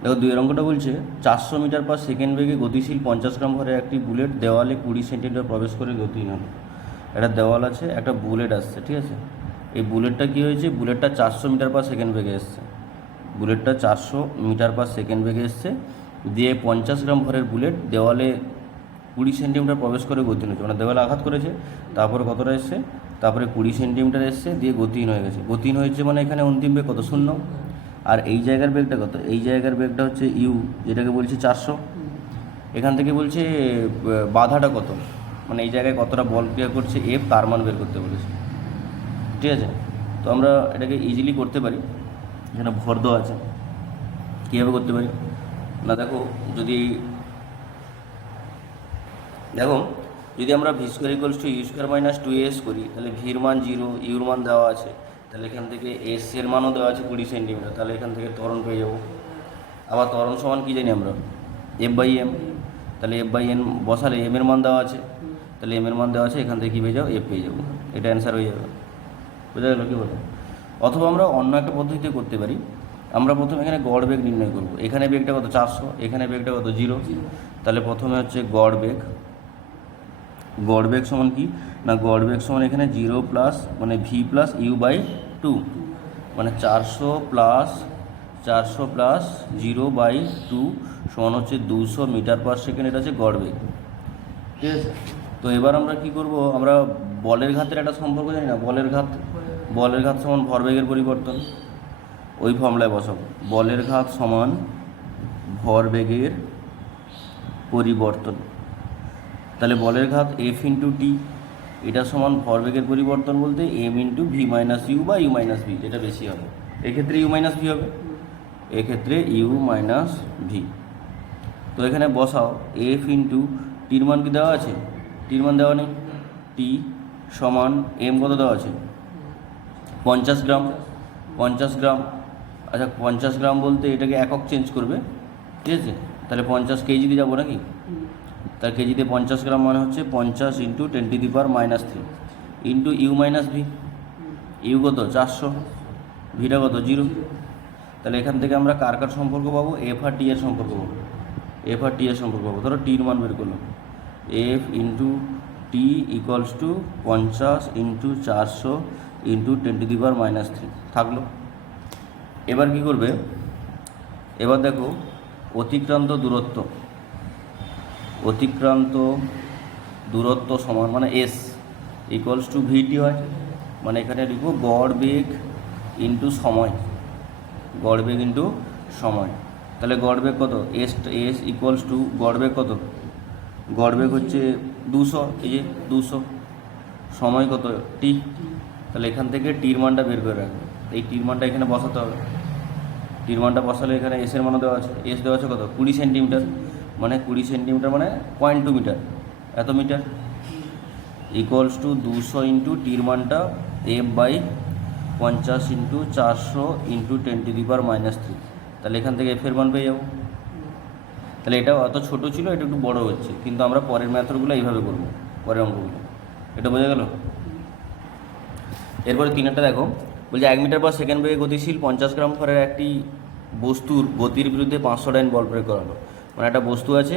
দেখো 2 অঙ্কটা বলছে 400 মিটার পার সেকেন্ড বেগে গতিশীল 50 গ্রাম ভরের একটি বুলেট দেওয়ালে 20 সেন্টিমিটার প্রবেশ করে গতিহীন হলো। একটা দেওয়াল আছে, একটা বুলেট আসছে, ঠিক আছে। এই বুলেটটা কী হয়েছে, বুলেটটা 400 মিটার পার সেকেন্ড বেগে এসছে, বুলেটটা 400 মিটার পার সেকেন্ড বেগে এসছে, দিয়ে 50 গ্রাম ভরের বুলেট দেওয়ালে 20 সেন্টিমিটার প্রবেশ করে গতিহীন হয়েছে, মানে দেওয়ালে আঘাত করেছে, তারপরে কতটা এসছে, তারপরে 20 সেন্টিমিটার এসছে, দিয়ে গতিহীন হয়ে গেছে। গতিহীন হয়েছে মানে এখানে অন্তিম বেগ কত, 0। আর এই জায়গার বেগটা কত, এই জায়গার বেগটা হচ্ছে ইউ, যেটাকে বলছি 400। এখান থেকে বলছে বাধাটা কত, মানে এই জায়গায় কতটা বল ক্রিয়া করছে এফ, তার মান বের করতে বলেছে, ঠিক আছে। তো আমরা এটাকে ইজিলি করতে পারি, এখানে ভর দেওয়া আছে। কীভাবে করতে পারি না, দেখো যদি আমরা v square equals to u square minus 2as করি, তাহলে ভির মান 0, ইউর মান দেওয়া আছে, তাহলে এখান থেকে এস এর মানও দেওয়া আছে 20 সেন্টিমিটার, তাহলে এখান থেকে ত্বরণ পেয়ে যাবো। আবার ত্বরণ সমান কী জানি আমরা, F/m, তাহলে F/n বসালে এম এর মান দেওয়া আছে, তাহলে এম এর মান দেওয়া আছে, এখান থেকে কী পেয়ে যাবো, এফ পেয়ে যাবো। এটা অ্যান্সার হয়ে যাবে, বোঝা গেল কী বলে। অথবা আমরা অন্য একটা পদ্ধতিতে করতে পারি, আমরা প্রথমে এখানে গড় বেগ নির্ণয় করব। এখানে বেগটা কত, 400, এখানে বেগটা কত, 0। তাহলে প্রথমে হচ্ছে গড় বেগ, গড় বেগ সমান কি না, গড় বেগ সমান এখানে 0 প্লাস মানে ভি প্লাস ইউ বাই 2, মানে 400 প্লাস 0/2 সমান হচ্ছে 200 মিটার পার সেকেন্ড, এটা হচ্ছে গড় বেগ, ঠিক আছে। তো এবার আমরা কি করব, আমরা বলের ঘাতের একটা সম্পর্ক জানি না, বলের ঘাত সমান ভরবেগের পরিবর্তন, ওই ফর্মুলায় বসাবো, বলের ঘাত সমান ভরবেগের পরিবর্তন। তাহলে বলের ঘাত এফ ইন্টু টি, এটা সমান ভরবেগের পরিবর্তন বলতে m into v minus u বা ইউ মাইনাস ভি, যেটা বেশি হবে, এক্ষেত্রে ইউ মাইনাস ভি হবে, এক্ষেত্রে ইউ মাইনাস ভি। তো এখানে বসাও এফ ইন্টু টির মান কি দেওয়া আছে, টির মান দেওয়া নেই, টি সমান এম কত দেওয়া আছে, 50 গ্রাম, 50 গ্রাম। আচ্ছা 50 গ্রাম বলতে এটাকে একক চেঞ্জ করবে, ঠিক আছে। তাহলে 50 কেজিতে যাবো নাকি, তার কেজিতে 50 গ্রাম মানে হচ্ছে 50 into 10⁻³ into u minus v, u কত 400, ভিটা কত 0। তাহলে এখান থেকে আমরা কার কার সম্পর্ক পাবো, এফ আর টি এর সম্পর্ক পাবো, এফ আর টি এর সম্পর্ক পাবো। ধরো টির মান বের করলাম, F into T equals to 50 into 400 into 10⁻³ থাকলো। এবার কি করবে, এবার দেখো অতিক্রান্ত দূরত্ব সমান মানে এস ইকুয়ালস টু ভিটি হয়, মানে এখানে লিখবো গড় বেগ ইন্টু সময়, গড় বেগ ইন্টু সময়। তাহলে গড় বেগ কত, এস ইকুয়ালস টু গড় বেগ কত, গড় বেগ হচ্ছে 200, এই যে 200, সময় কত টি, তাহলে এখান থেকে টির মানটা বের করে রাখবে, এই টির মানটা এখানে বসাতে হবে, টির মানটা বসালে এখানে এস এর মানও দেওয়া আছে, এস দেওয়া আছে কত 20 সেন্টিমিটার, মানে 20 সেন্টিমিটার মানে 0.2 মিটার, এত মিটার, ইকুয়ালস টু 200 ইন্টু টির মানটা এফ বাই 50 ইন্টু 400 ইন্টু 10⁻³। তাহলে এখান থেকে এফের মান পেয়ে যাবো। তাহলে এটা অত ছোটো ছিল, এটা একটু বড়ো হচ্ছে, কিন্তু আমরা পরের ম্যাথডগুলো এইভাবে করবো, পরের অঙ্কগুলো, এটা বোঝা গেল। এরপরে 3টা দেখো, বলছে 1 মিটার পার সেকেন্ড বেগে গতিশীল 50 গ্রাম ভরের একটি বস্তুর গতির বিরুদ্ধে 500 ডাইন বল প্রয়োগ করা হলো। মানে একটা বস্তু আছে,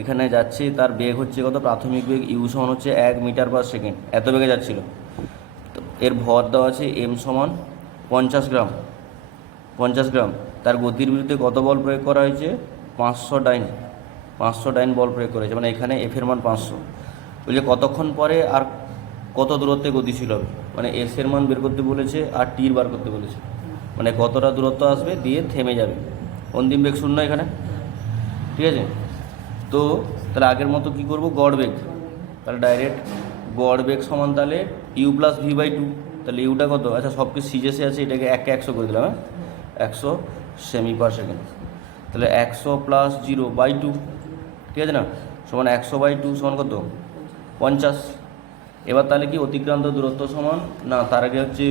এখানে যাচ্ছে, তার বেগ হচ্ছে কত, প্রাথমিক বেগ ইউ সমান হচ্ছে 1 মিটার পার সেকেন্ড, এত বেগে যাচ্ছিল। তো এর ভর দেওয়া আছে এম সমান 50 গ্রাম, 50 গ্রাম, তার গতির বিরুদ্ধে কত বল প্রয়োগ করা হয়েছে, 500 ডাইন বল প্রয়োগ করা হয়েছে, মানে এখানে এফের মান 500। বলছে কতক্ষণ পরে আর কত দূরত্বে গতিশীল হবে, মানে এস এর মান বের করতে বলেছে আর টির বার করতে বলেছে, মানে কতটা দূরত্ব আসবে দিয়ে থেমে যাবে, অন্তিম বেগ 0 এখানে, ঠিক আছে। তো তাহলে আগের মতো কী করবো, গড় বেগ, তাহলে ডাইরেক্ট গড় বেগ সমান তাহলে ইউ প্লাস ভি/2, তাহলে ইউটা কত, আচ্ছা সব কিছু সিজেসে আছে, এটাকে 100 করে দিলাম, 100 সেমি পার সেকেন্ড, তাহলে 100 প্লাস 0/2, ঠিক আছে না, সমান 100/2 সমান কত 50। এবার তাহলে কি অতিক্রান্ত দূরত্ব সমান, না তার আগে হচ্ছে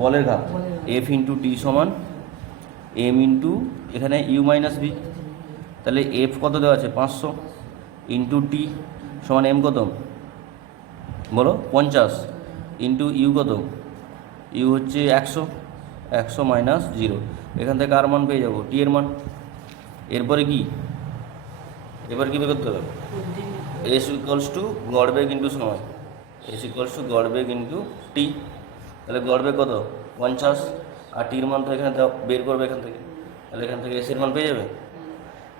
বলের ঘাত, এফ ইন্টু টি সমান এম ইন্টু এখানে ইউ মাইনাস ভি, তাহলে এফ কত দেওয়া আছে 500 ইন্টু টি সমান এম কত বলো 50 ইন্টু ইউ কত, ইউ হচ্ছে 100 মাইনাস 0, এখান থেকে আর মান পেয়ে যাবো টি এর মান, এরপরে কি বের করতে হবে? এস ইকুয়ালস টু গড় বেগ ইন্টু সময়, এস ইকুয়ালস টু গড় বেগ ইন্টু টি। তাহলে গড় বেগ কত? 50, আর টির মান তো এখানে বের করবে এখান থেকে, তাহলে এখান থেকে এসের মান পেয়ে যাবে,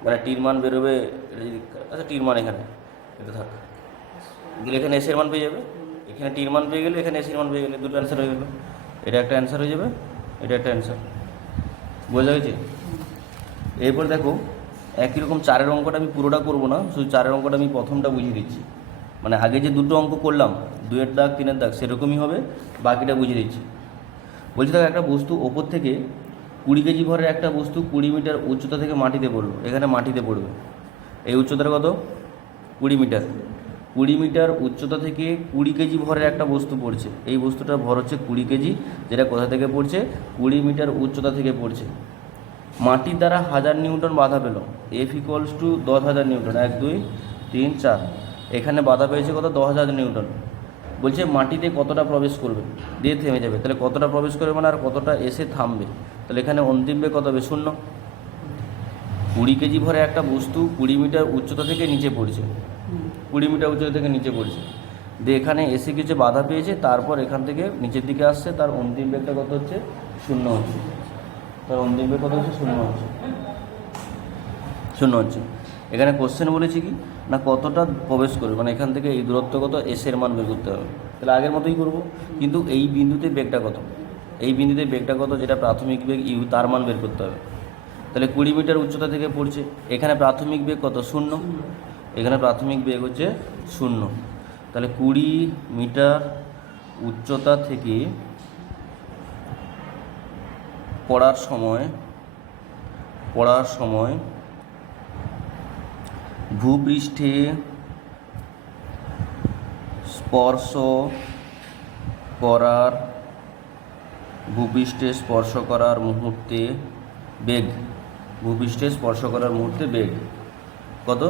মানে টির মান বেরোবে। এটা যদি আচ্ছা টির মান এখানে এটা থাক, দিলে এখানে এসের মান পেয়ে যাবে, এখানে টির মান পেয়ে গেলে এখানে এসের মান পেয়ে গেলে, দুটো অ্যান্সার হয়ে গেলো। এটা একটা অ্যান্সার হয়ে যাবে, এটা একটা অ্যান্সার। বোঝা গেছে? এরপর দেখো একই রকম 4-এর অঙ্কটা আমি পুরোটা করবো না, শুধু 4-এর অঙ্কটা আমি প্রথমটা বুঝিয়ে দিচ্ছি। মানে আগে যে দুটো অঙ্ক করলাম 2-এর দাগ 3-এর দাগ সেরকমই হবে, বাকিটা বুঝিয়ে দিচ্ছি। বলছি দেখো একটা বস্তু ওপর থেকে 20 কেজি ভরের একটা বস্তু 20 মিটার উচ্চতা থেকে মাটিতে পড়লো, এখানে মাটিতে পড়বে। এই উচ্চতাটা কত? 20 মিটার। 20 মিটার উচ্চতা থেকে 20 কেজি ভরের একটা বস্তু পড়ছে, এই বস্তুটার ভর হচ্ছে 20 কেজি, যেটা কোথা থেকে পড়ছে? 20 মিটার উচ্চতা থেকে পড়ছে। মাটির দ্বারা 1000 নিউটন বাধা পেল, এফ ইকুয়ালস টু 10,000 নিউটন, 1 2 3 4। এখানে বাধা পেয়েছে কত? 10,000 নিউটন। বলছে মাটিতে কতটা প্রবেশ করবে, দিয়ে থেমে যাবে। তাহলে কতটা প্রবেশ করবে মানে আর কতটা এসে থামবে, তাহলে এখানে অন্তিম বেগ কত হবে? 0। 20 কেজি ভরে একটা বস্তু 20 মিটার উচ্চতা থেকে নিচে পড়ছে, 20 মিটার উচ্চতা থেকে নিচে পড়ছে, দিয়ে এখানে এসে কিছু বাধা পেয়েছে, তারপর এখান থেকে নিচের দিকে আসছে, তার অন্তিম বেগটা কত হচ্ছে? 0 হচ্ছে। তার অন্তিম বেগ কত হচ্ছে? 0 হচ্ছে, 0 হচ্ছে। এখানে কোশ্চেন বলেছি কি না কতটা প্রবেশ করবে, মানে এখান থেকে এই দূরত্ব কত, এসের মান বের করতে হবে। তাহলে আগের মতোই করব, কিন্তু এই বিন্দুতে বেগটা কত, এই বিন্দুতে বেগটা কত, যেটা প্রাথমিক বেগ ইউ, তার মান বের করতে হবে। তাহলে 20 মিটার উচ্চতা থেকে পড়ছে, এখানে প্রাথমিক বেগ কত? 0। এখানে প্রাথমিক বেগ হচ্ছে 0। তাহলে 20 মিটার উচ্চতা থেকে পড়ার সময় ভূপৃষ্ঠে স্পর্শ করার মুহূর্তে বেগ, ভূপৃষ্ঠে স্পর্শ করার মুহূর্তে বেগ কত?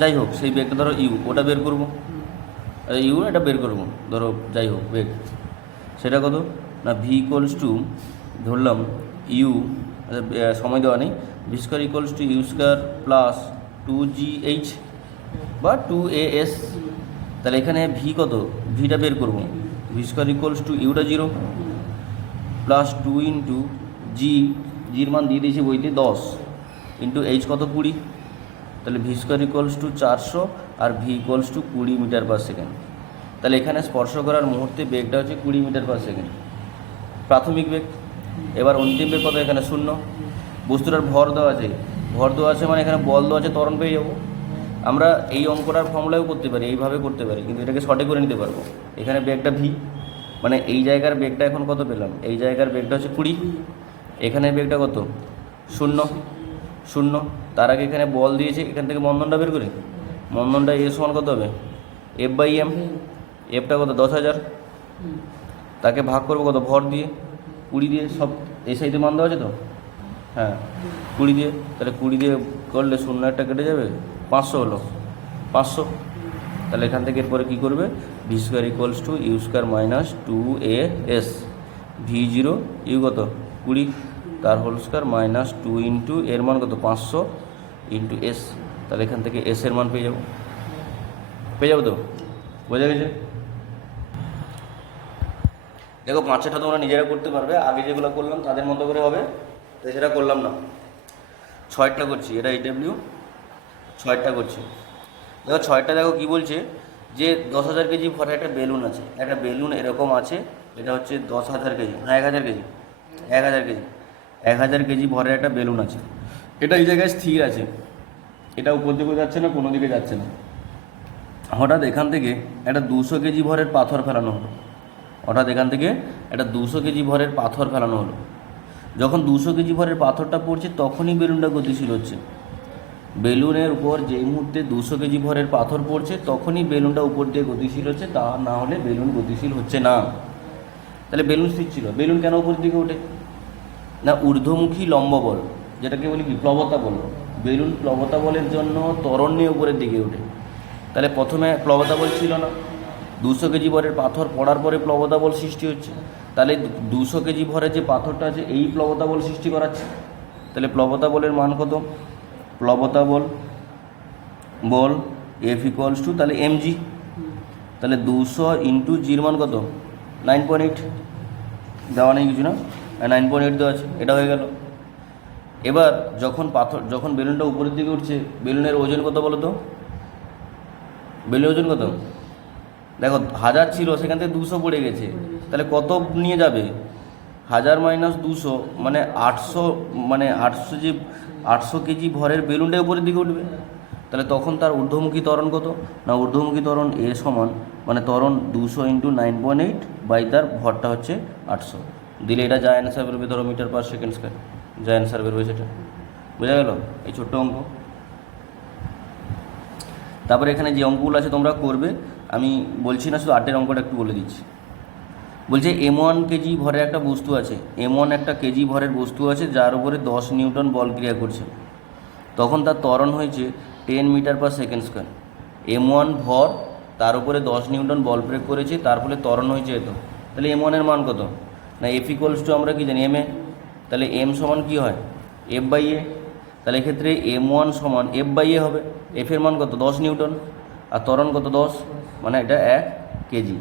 যাই হোক সেই বেগটা ধরো ইউ, ওটা বের করবো, ইউ এটা বের করবো, ধরো যাই হোক বেগ সেটা কত না ভি ইকুয়ালস টু, ধরলাম ইউ, সময় দেওয়া নেই, v square equals to u square plus 2gh বা 2as। তাহলে এখানে ভি কত? ভিটা বের করবো, ভি স্কোয়ার ইকুয়ালস টু ইউটা 0 প্লাস 2 ইন্টু জির মান দিয়ে দিয়েছি বইতে 10 ইন্টু এইচ কত? 20। তাহলে ভি স্কোয়ার ইকুয়ালস টু 400 আর v equals to 20 metre per second. তাহলে এখানে স্পর্শ করার মুহূর্তে বেগটা হচ্ছে 20 মিটার পার সেকেন্ড, প্রাথমিক বেগ। এবার অন্তিম বেগ কত? এখানে 0। বস্তুটার ভর দেওয়া আছে, মানে এখানে বল দেওয়া আছে, ত্বরণ পেয়ে যাবো। আমরা এই অঙ্কটার ফর্মুলাও করতে পারি, এইভাবে করতে পারি, কিন্তু এটাকে শর্টে করে নিতে পারবো। এখানে বেগটা ভি, মানে এই জায়গার বেগটা এখন কত পেলাম? এই জায়গার বেগটা হচ্ছে 20, এখানে বেগটা কত? 0। তার আগে এখানে বল দিয়েছে, এখান থেকে বন্ধনটা বের করি, বন্ধনটা এ সমান কত হবে? F by M. এফটা কত? 10,000। তাকে ভাগ করবো কত? ভর দিয়ে, 20 দিয়ে, সব এই সাইডে মান দেওয়া আছে তো, হ্যাঁ 20 দিয়ে। তাহলে 20 দিয়ে করলে 0 একটা কেটে যাবে, 500 হলো, 500। তাহলে এখান থেকে এরপরে কী করবে? V square equals to u square minus 2as, v 0 u কত? 20, তার হোল স্কোয়ার মাইনাস 2 ইন্টু এর মান কত? 500 ইন্টু এস। তাহলে এখান থেকে এস এর মান পেয়ে যাবো তো? বোঝা গেছে? দেখো 5টা তোমরা নিজেরা করতে পারবে, আগে যেগুলো করলাম তাদের মতো করে হবে, তো সেটা করলাম না। 6টা করছি, এটা এইডব্লিউ 6টা করছি। দেখো 6টা দেখো কী বলছে, যে 10,000 কেজি ভরে একটা বেলুন আছে, একটা বেলুন এরকম আছে, এটা হচ্ছে 10,000 কেজি, না 1,000 কেজি, 1,000 কেজি ভরে একটা বেলুন আছে, এটা এই জায়গায় স্থির আছে, এটা উপর দিকে যাচ্ছে না, কোনো দিকে যাচ্ছে না। হঠাৎ এখান থেকে একটা 200 কেজি ভরের পাথর ফেলানো হলো, একটা 200 কেজি ভরের পাথর ফেলানো হলো। যখন 200 কেজি ভরের পাথরটা পড়ছে তখনই বেলুনটা গতিশীল হচ্ছে। বেলুনের উপর যেই মুহূর্তে 200 কেজি ভরের পাথর পড়ছে তখনই বেলুনটা উপর দিয়ে গতিশীল হচ্ছে, তা না হলে বেলুন গতিশীল হচ্ছে না। তাহলে বেলুন স্থির ছিল, বেলুন কেন উপর দিকে ওঠে না? ঊর্ধ্বমুখী লম্ব বল, যেটাকে বলি কি প্লবতা বল। বেলুন প্লবতা বলের জন্য ত্বরণ নিয়ে উপরের দিকে ওঠে। তাহলে প্রথমে প্লবতা বল ছিল না, 200 কেজি ভরের পাথর পড়ার পরে প্লবতা বল সৃষ্টি হচ্ছে। তাহলে 200 কেজি ভরের যে পাথরটা আছে এই প্লবতা বল সৃষ্টি করাচ্ছে। তাহলে প্লবতা বলের মান কত? প্লবতা বল এফ ইকুয়ালস টু তাহলে mg, তাহলে 200 ইন্টু জির মান কত 9.8, দেওয়া নেই কিছু না, 9.8 দেওয়া আছে, এটা হয়ে গেল। এবার যখন বেলুনটা উপরের দিকে উঠছে, বেলুনের ওজন কত বলো তো? বেলুনের ওজন কত? দেখো 1000 ছিল, সেখান থেকে 200 পড়ে গেছে, তাহলে কত নিয়ে যাবে? 1000 মাইনাস 200 মানে 800, মানে 800 যে 800 কেজি ভরের বেলুনটা উপরের দিকে উঠবে, তাহলে তখন তার ঊর্ধ্বমুখী ত্বরণ কত? না ঊর্ধ্বমুখী ত্বরণ এ সমান মানে ত্বরণ 200 ইন্টু 9.8 বাই তার ভরটা হচ্ছে 800, দিলে এটা যা অ্যান্সার বেরোবে ধরো মিটার পার সেকেন্ড স্কয়ার, যা অ্যান্সার বেরোবে সেটা। বোঝা গেল এই ছোট্ট অঙ্ক? তারপরে এখানে যে অঙ্কগুলো আছে তোমরা করবে, আমি বলছি না, শুধু 8 অঙ্কটা একটু বলে দিচ্ছি। বলছে M1 কেজি ভরের একটা বস্তু আছে, M1 একটা কেজি ভরের বস্তু আছে যার উপরে 10 নিউটন বল ক্রিয়া করছে, তখন তার ত্বরণ হয়েছে 10 metre per second square. M1 ভর, তার উপরে 10 নিউটন বল প্রয়োগ করেছে, তার ফলে ত্বরণ হয়েছে এত, তাহলে M1 এর মান কত? না F ইকুয়ালস টু আমরা কি জানি ma, তাহলে M সমান কী হয় F বাই এ, তাহলে এক্ষেত্রে M1 সমান F বাই এ হবে, F এর মান কত 10 নিউটন, আর ত্বরণ কত 10, মানে এটা 1 কেজি।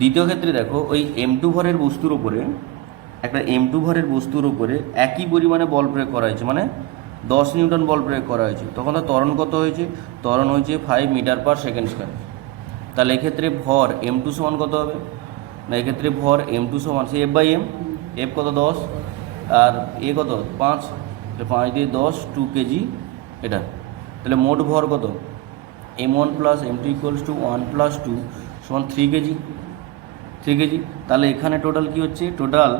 দ্বিতীয় ক্ষেত্রে দেখো ওই M2 ভরের বস্তুর উপরে, একটা M2 ভরের বস্তুর উপরে একই পরিমাণে বল প্রয়োগ করা হয়েছে, মানে 10 নিউটন বল প্রয়োগ করা হয়েছে, তখন তার ত্বরণ কত হয়েছে? ত্বরণ হয়েছে 5 মিটার পার সেকেন্ড স্কয়ার। তাহলে এক্ষেত্রে ভর M2 সমান কত হবে? না এক্ষেত্রে ভর M2 সমান সে F বাই এম, F কত 10 আর এ কত 5, 5 দিয়ে 10 2 কেজি এটা, তাহলে মোট ভর কত? M1 plus M2 equals to 1 plus 2 সমান 3 কেজি, 3 কেজি। তাহলে এখানে টোটাল কি হচ্ছে? টোটাল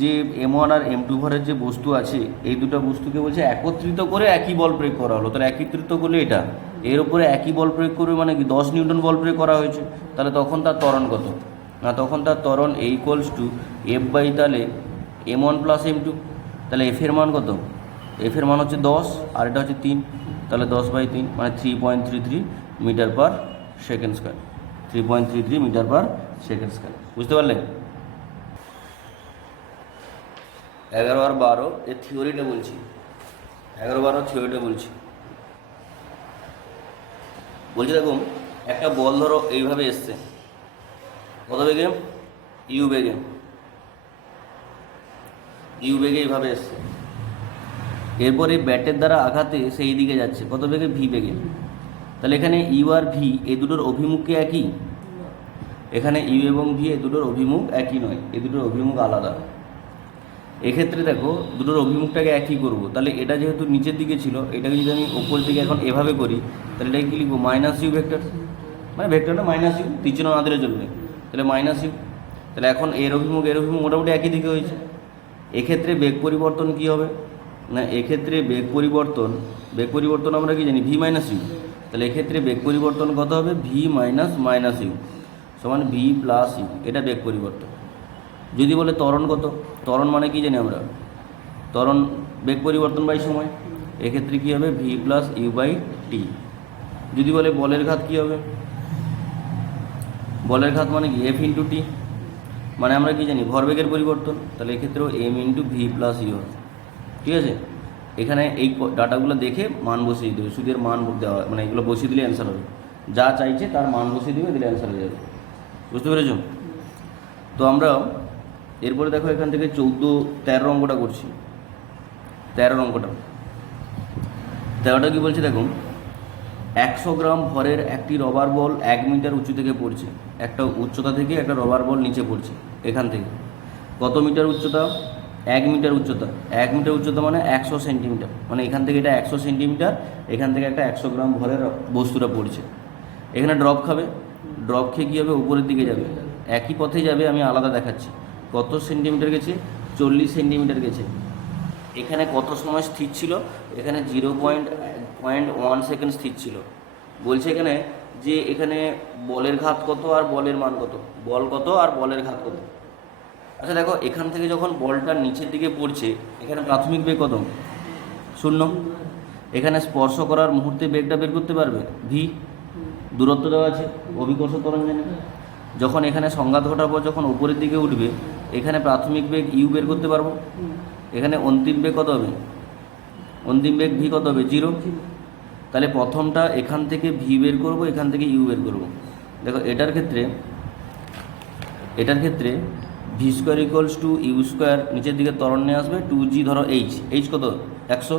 যে M1 আর M2 ভরের যে বস্তু আছে, এই দুটো বস্তুকে বলছে একত্রিত করে একই বল প্রয়োগ করা হলো, তাহলে একত্রিত করলে এটা এর উপরে একই বল প্রয়োগ করবে, মানে কি 10 নিউটন বল প্রয়োগ করা হয়েছে, তাহলে তখন তার ত্বরণ কত? না তখন তার ত্বরণ এ ইকুয়ালস টু F বাই তাহলে M1 প্লাস M2, তাহলে F এর মান কত? F এর মান হচ্ছে 10 আর এটা হচ্ছে 3, তাহলে 10/3 মানে 3.33 metre per second square, 3.33 metre per second square. বুঝতে পারলে? 11 আর 12 এর থিওরিটা বলছি, 11-12 থিওরিটা বলছি। দেখুন একটা বল ধরো এইভাবে এসছে, কত বেগে? ইউ বেগে এইভাবে এসছে, এরপরে ব্যাটের দ্বারা আঘাতে সেই দিকে যাচ্ছে, কত বেগে? ভি বেগে। তাহলে এখানে ইউ আর ভি এ দুটোর অভিমুখ কি একই? এখানে ইউ এবং ভি এ দুটোর অভিমুখ একই নয়, এ দুটোর অভিমুখ আলাদা। এক্ষেত্রে দেখো দুটোর অভিমুখটাকে একই করব, তাহলে এটা যেহেতু নিচের দিকে ছিল, এটাকে যদি আমি ওপর দিকে এখন এভাবে করি, তাহলে এটাকে কী লিখবো? মাইনাস ইউ ভেক্টর, মানে ভেক্টরটা মাইনাস ইউ, তীর না দিলে চলবে, তাহলে মাইনাস ইউ। তাহলে এখন এর অভিমুখ মোটামুটি একই দিকে হয়েছে। এক্ষেত্রে বেগ পরিবর্তন কি হবে? না এক্ষেত্রে বেগ পরিবর্তন আমরা কি জানি? ভি মাইনাস ইউ, তাহলে এক্ষেত্রে বেগ পরিবর্তন কত হবে? ভি মাইনাস ইউ সমান ভি প্লাস ইউ, এটা বেগ পরিবর্তন। যদি বলে ত্বরণ কত? ত্বরণ মানে কি জানি আমরা? ত্বরণ বেগ পরিবর্তন বাই সময়, এক্ষেত্রে কী হবে? V plus you by T. যদি বলে বলের ঘাত কী হবে? বলের ঘাত মানে কি? এফ ইন্টু টি, মানে আমরা কি জানি? ভরবেগের পরিবর্তন, তাহলে এক্ষেত্রেও m into v plus u হবে। ঠিক আছে, এখানে এই ডাটাগুলো দেখে মান বসিয়ে দেবে, সুদের মান দেওয়া, মানে এগুলো বসিয়ে দিলে অ্যান্সার হবে, যা চাইছে তার মান বসিয়ে দেবে, দিলে অ্যান্সার হয়ে যাবে। বুঝতে পেরেছ? তো আমরা এরপরে দেখো এখান থেকে 13 অঙ্কটা করছি। 13টা কি বলছে দেখুন, 100 গ্রাম ভরের একটি রবার বল 1 মিটার উঁচু থেকে পড়ছে, একটা উচ্চতা থেকে একটা রবার বল নিচে পড়ছে, এখান থেকে কত মিটার উচ্চতা? 1 মিটার উচ্চতা। 1 মিটার উচ্চতা মানে 100 সেন্টিমিটার, মানে এখান থেকে এটা 100 সেন্টিমিটার, এখান থেকে একটা 100 গ্রাম ভরের বস্তুটা পড়ছে। এখানে ড্রপ খাবে, ড্রপ খেয়ে কী হবে? উপরের দিকে যাবে, একই পথে যাবে, আমি আলাদা দেখাচ্ছি। কত সেন্টিমিটার গেছে? 40 সেন্টিমিটার গেছে। এখানে কত সময় স্থির ছিল? এখানে 0.1 সেকেন্ড স্থির ছিল। বলছে এখানে যে এখানে বলের ঘাত কত আর বলের মান কত, বল কত আর বলের ঘাত কত। আচ্ছা দেখো, এখান থেকে যখন বলটা নিচের দিকে পড়ছে, এখানে প্রাথমিক বেগ কত? 0। এখানে স্পর্শ করার মুহূর্তে বেগটা বের করতে পারবে? ভি, দূরত্ব দেওয়া আছে, অভিকর্ষ ত্বরণ জানি। যখন এখানে সংঘাত ঘটার পর যখন উপরের দিকে উঠবে, এখানে প্রাথমিক বেগ ইউ বের করতে পারবো, এখানে অন্তিম বেগ কত হবে? অন্তিম বেগ ভি কত হবে 0। তাহলে প্রথমটা এখান থেকে ভি বের করব, এখান থেকে ইউ বের করব। দেখো এটার ক্ষেত্রে v square equals to u square, নিচের দিকে ত্বরণ নিয়ে আসবে 2g, ধরো এইচ কত 100,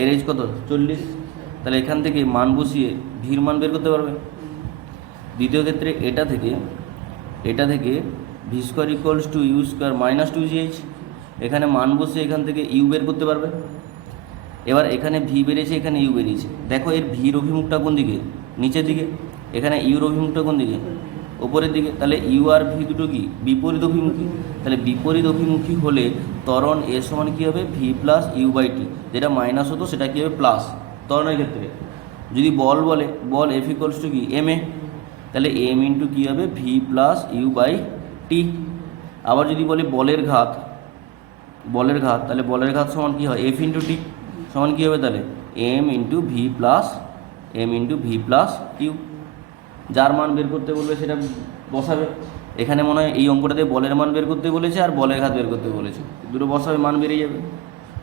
এর এইচ কত 40। তাহলে এখান থেকে মান বসিয়ে ভির মান বের করতে পারবে। দ্বিতীয় ক্ষেত্রে এটা থেকে v square equals to u square minus 2gh, এখানে মান বসিয়ে এখান থেকে ইউ বের করতে পারবে। এবার এখানে ভি বেরিয়েছে, এখানে ইউ বেরিয়েছে। দেখো এর ভির অভিমুখটা কোন দিকে, নিচের দিকে। এখানে ইউর অভিমুখটা কোন দিকে, ওপরের দিকে। তাহলে ইউ আর ভি দুটো কি বিপরীত অভিমুখী। তাহলে বিপরীত অভিমুখী হলে ত্বরণ এর সমান কী হবে V plus you by T, যেটা মাইনাস হতো সেটা কী হবে প্লাস ত্বরণের ক্ষেত্রে। যদি বল এফ ইকুয়ালস টু কি এম এ, তাহলে এম ইন্টু কী হবে V plus you by T. আবার যদি বলে বলের ঘাত, তাহলে বলের ঘাত সমান কী হয় এফ ইন্টু টি, সমান কী হবে তাহলে m into v plus u. যার মান বের করতে বলবে সেটা বসাবে। এখানে মনে হয় এই অঙ্কটাতে বলের মান বের করতে বলেছে আর বলের ঘাত বের করতে বলেছে, দুটো বসাবে, মান বেরিয়ে যাবে।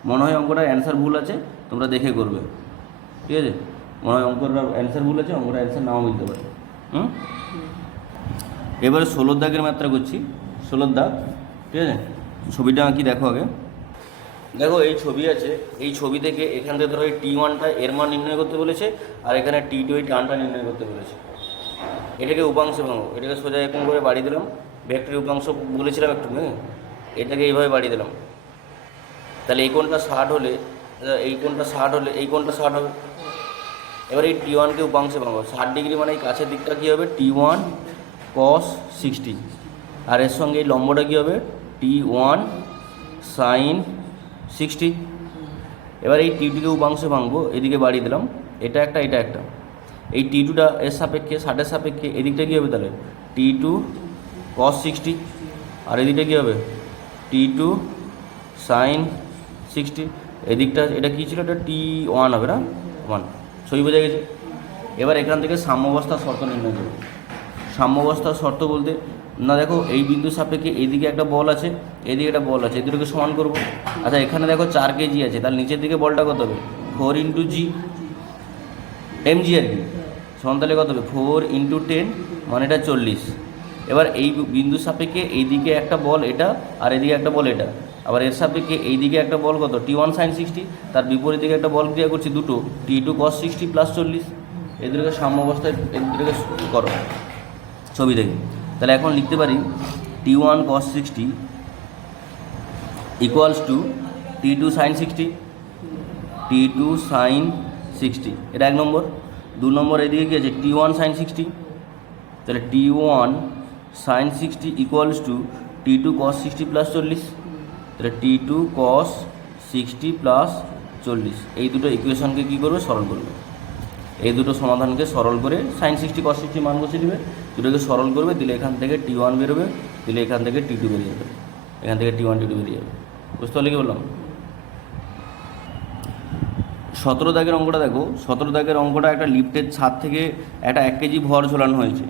মনে হয় অঙ্কটার অ্যান্সার ভুল আছে, তোমরা দেখে করবে, ঠিক আছে। মনে হয় অঙ্কটার অ্যান্সার ভুল আছে, অঙ্কটার অ্যান্সার নাও মিলতে পারে। এবারে 16 দাগের মাত্রা করছি, 16 দাগ, ঠিক আছে। ছবিটা আঁকি, দেখো আগে। দেখো এই ছবি আছে, এই ছবি থেকে এখান থেকে ধরো এই T1টা এর মান নির্ণয় করতে বলেছে, আর এখানে T2 এই টানটা নির্ণয় করতে বলেছে। এটাকে উপাংশে ভাঙো, এটাকে সোজা এরকম করে বাড়ি দিলাম, ভেক্টরের উপাংশ বলেছিলাম একটু, এটাকে এইভাবে বাড়ি দিলাম। তাহলে এই কোণটা 60 হলে এই কোণটা 60 হবে। এবার এই T1কে উপাংশে ভাঙো, 60 ডিগ্রি মানে এই কাছের দিকটা কী হবে T1 cos 60, আর এর সঙ্গে এই লম্বটা কী হবে T1 sin 60। এবার এই T2কে উপাংশে ভাঙবো, এদিকে বাড়িয়ে দিলাম, এটা একটা। এই T2টা এর সাপেক্ষে 60-এর সাপেক্ষে, এদিকটা কী হবে তাহলে T2 cos 60, আর এদিকটা কী হবে T2 sin 60। এদিকটা এটা কী ছিল, এটা T1 হবে না, 1, ছবি বোঝা গেছে। এবার এখান থেকে সাম্যাবস্থার শর্ত নির্ণয় করব। সাম্যাবস্থার শর্ত বলতে না, দেখো এই বিন্দু সাপেক্ষে এইদিকে একটা বল আছে, এদিকে একটা বল আছে, এই দুটোকে সমান করবো। আচ্ছা এখানে দেখো 4 কেজি আছে, তাহলে নিচের দিকে বলটা কত হবে 4 ইন্টু জি, mg আর কি, সমান তাহলে কত হবে 4 ইন্টু 10, মানে এটা 40। এবার এই বিন্দু সাপেক্ষে এইদিকে একটা বল এটা, আর এদিকে একটা বল এটা। আবার এর সাপেক্ষে এইদিকে একটা বল কত T1 sin 60, তার বিপরীত দিকে একটা বল ক্রিয়া করছি দুটো T2 cos 60 প্লাস 40। এই দুটোকে সাম্যাবস্থায় এই দুটোকে করো ছবি দেখি। তাহলে এখন লিখতে পারি T1 cos 60 equals to T2 sin 60, এটা 1 নম্বর। 2 নম্বর এদিকে কী আছে T1 sin 60, তাহলে T1 sin 60 equals to T2 cos 60 plus 40, তাহলে T2 cos 60 প্লাস 40। এই দুটো ইকুয়েশনকে কী করবে সরল করবে, এই দুটো সমাধানকে সরল করে sin 60 cos 60 মান বসিয়ে দেবে, দুটোকে সরল করবে, দিলে এখান থেকে T1 বেরোবে, দিলে এখান থেকে T2 বেরিয়ে যাবে, এখান থেকে T1 T2 বেরিয়ে যাবে। বুঝতে পারলে কি বললাম। 17 দাগের অঙ্কটা দেখো। 17 দাগের অঙ্কটা একটা লিফটের ছাদ থেকে একটা 1 কেজি ভর ঝোলানো হয়েছে।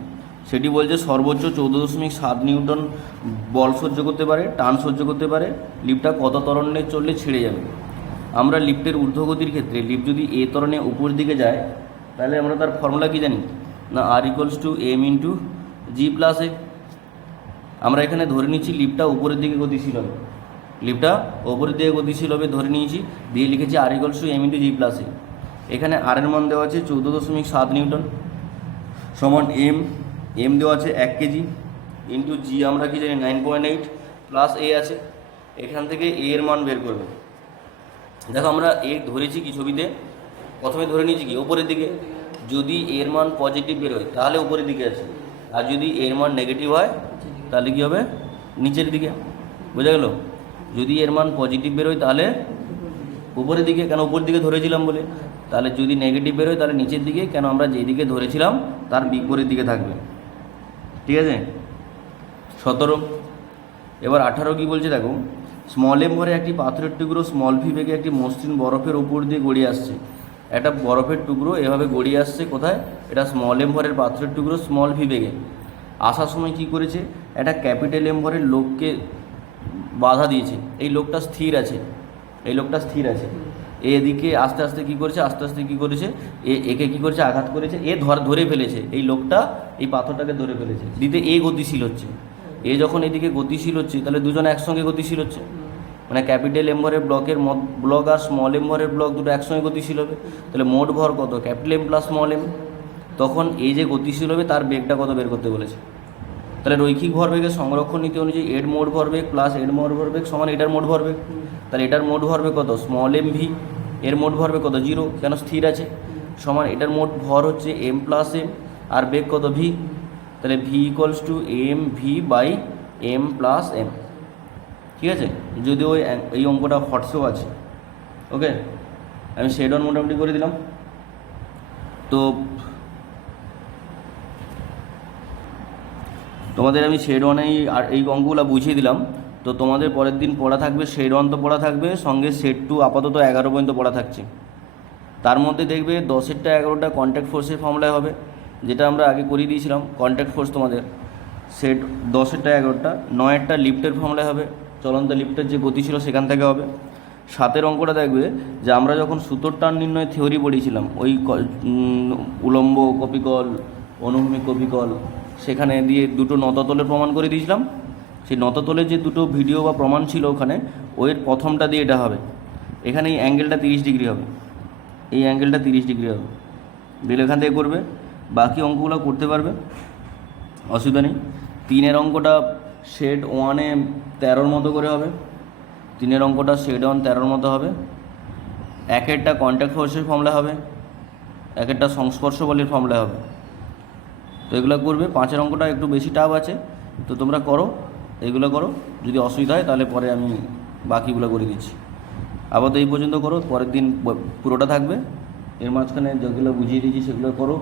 সেটি বলছে সর্বোচ্চ 14.7 নিউটন বল সহ্য করতে পারে, টান সহ্য করতে পারে। লিফটটা কত ত্বরণে চললে ছেড়ে যাবে। আমরা লিফটের ঊর্ধ্বগতির ক্ষেত্রে লিফট যদি এ ত্বরণে উপর দিকে যায়, তাহলে আমরা তার ফর্মুলা কী জানি না, R equals to m into g plus a. আমরা এখানে ধরে নিচ্ছি লিফটটা উপরের দিকে গতিশীল হবে, ধরে নিয়েছি, দিয়ে লিখেছি R equals to m into g plus a. এখানে আর এর মান দেওয়া আছে 14.7 নিউটন, সমান এম দেওয়া আছে 1 কেজি, ইন্টু জি আমরা কি জানি 9.8, প্লাস এ আছে। এখান থেকে এ এর মান বের করবে। দেখো আমরা এ ধরেছি কি ছবিতে, প্রথমে ধরে নিয়েছি কি ওপরের দিকে। যদি এর মান পজিটিভ বেরোয় তাহলে উপরের দিকে আছে, আর যদি এর মান নেগেটিভ হয় তাহলে কী হবে নিচের দিকে। বোঝা গেল। যদি এর মান পজিটিভ বেরোয় তাহলে উপরের দিকে, কেন উপরের দিকে ধরেছিলাম বলে। তাহলে যদি নেগেটিভ বেরোয় তাহলে নিচের দিকে, কেন আমরা যেদিকে ধরেছিলাম তার বিপরীত দিকে থাকবে। ঠিক আছে 17। এবার 18 কী বলছে দেখো, স্মল এম ভরে একটি পাথরের টুকরো স্মল ভি বেগে একটি মসৃণ বরফের উপর দিয়ে গড়িয়ে আসছে। একটা বরফের টুকরো এভাবে গড়িয়ে আসছে কোথায়, এটা স্মল এম ভরের পাথরের টুকরো স্মল ভি বেগে আসার সময় কী করেছে, একটা ক্যাপিটাল এম ভরের লোককে বাধা দিয়েছে। এই লোকটা স্থির আছে, এদিকে আস্তে আস্তে কী করেছে একে কী করেছে, আঘাত করেছে, ধরে ফেলেছে, এই লোকটা এই পাথরটাকে ধরে ফেলেছে, দিতে গতিশীল হচ্ছে। যখন এদিকে গতিশীল হচ্ছে তাহলে দুজন একসঙ্গে গতিশীল হচ্ছে, মানে ক্যাপিটাল এম ভরের ব্লক আর স্মল এম ভরের ব্লক দুটো একসঙ্গে গতিশীল হবে। তাহলে মোট ভর কত, capital m plus small m. তখন এই যে গতিশীল হবে তার বেগটা কত বের করতে বলেছে। তাহলে রৈখিক ভরবেগের সংরক্ষণ নীতি অনুযায়ী এর মোট ভরবেগ প্লাস এর মোট ভরবেগ সমান এটার মোট ভরবেগ। তাহলে এটার মোট ভরবেগ কত, স্মল এম ভি, এর মোট ভরবেগ কত, 0, কেন স্থির আছে, সমান এটার মোট ভর হচ্ছে এম প্লাস এম, আর বেগ কত, ভি। তাহলে v equals to m v by m plus m. ঠিক আছে, যদিও এই অঙ্কটা হটসেও আছে। ওকে, আমি শেড অন মোটামুটি করে দিলাম। তো তোমাদের আমি শেড ওয়ানেই আর এই অঙ্কগুলো বুঝিয়ে দিলাম। তো তোমাদের পরের দিন পড়া থাকবে শেড ওয়ান, তো পড়া থাকবে, সঙ্গে শেড টু আপাতত 11 পর্যন্ত পড়া থাকছে। তার মধ্যে দেখবে 10এরটা 11টা কন্ট্যাক্ট ফোর্সের ফর্মুলায় হবে, যেটা আমরা আগে করিয়ে দিয়েছিলাম। কন্ট্যাক্ট ফোর্স তোমাদের সেট 10এরটা 11টা, 9এরটা লিফটের ফর্মুলায় হবে, চলন্ত লিফটের যে গতি ছিল সেখান থেকে হবে। 7এর অঙ্কটা দেখবে যে আমরা যখন সুতোর টান নির্ণয় থিওরি পড়িয়েছিলাম, ওই উলম্ব কপিকল, অনুভূমিক কপিকল, সেখানে দিয়ে দুটো নততলের প্রমাণ করে দিয়েছিলাম। সেই নততলের যে দুটো ভিডিও বা প্রমাণ ছিল ওখানে, ওইয়ের প্রথমটা দিয়ে এটা হবে। এখানে এই অ্যাঙ্গেলটা 30 ডিগ্রি হবে, এই অ্যাঙ্গেলটা 30 ডিগ্রি হবে, দিলে এখান থেকে করবে, বাকি অঙ্কগুলো করতে পারবে, অসুবিধা নেই। 3এর অঙ্কটা শেড ওয়ানে 13-র মতো করে হবে, 3এর অঙ্কটা শেড ওয়ান 13-র মতো হবে। 1এরটা কন্ট্যাক্ট ফোর্সের ফর্মুলা হবে, 1এরটা সংস্পর্শ বলের ফর্মুলা হবে। তো এগুলো করবে। 5এর অঙ্কটা একটু বেশি টাফ আছে, তো তোমরা করো, এগুলো করো, যদি অসুবিধা হয় তাহলে পরে আমি বাকিগুলো করে দিচ্ছি। আপাতত এই পর্যন্ত করো, পরের দিন পুরোটা থাকবে, এর মাঝখানে যেগুলো বুঝিয়ে দিয়েছি সেগুলো করো,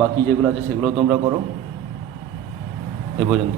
বাকি যেগুলো আছে সেগুলো তোমরা করো। এই পর্যন্ত।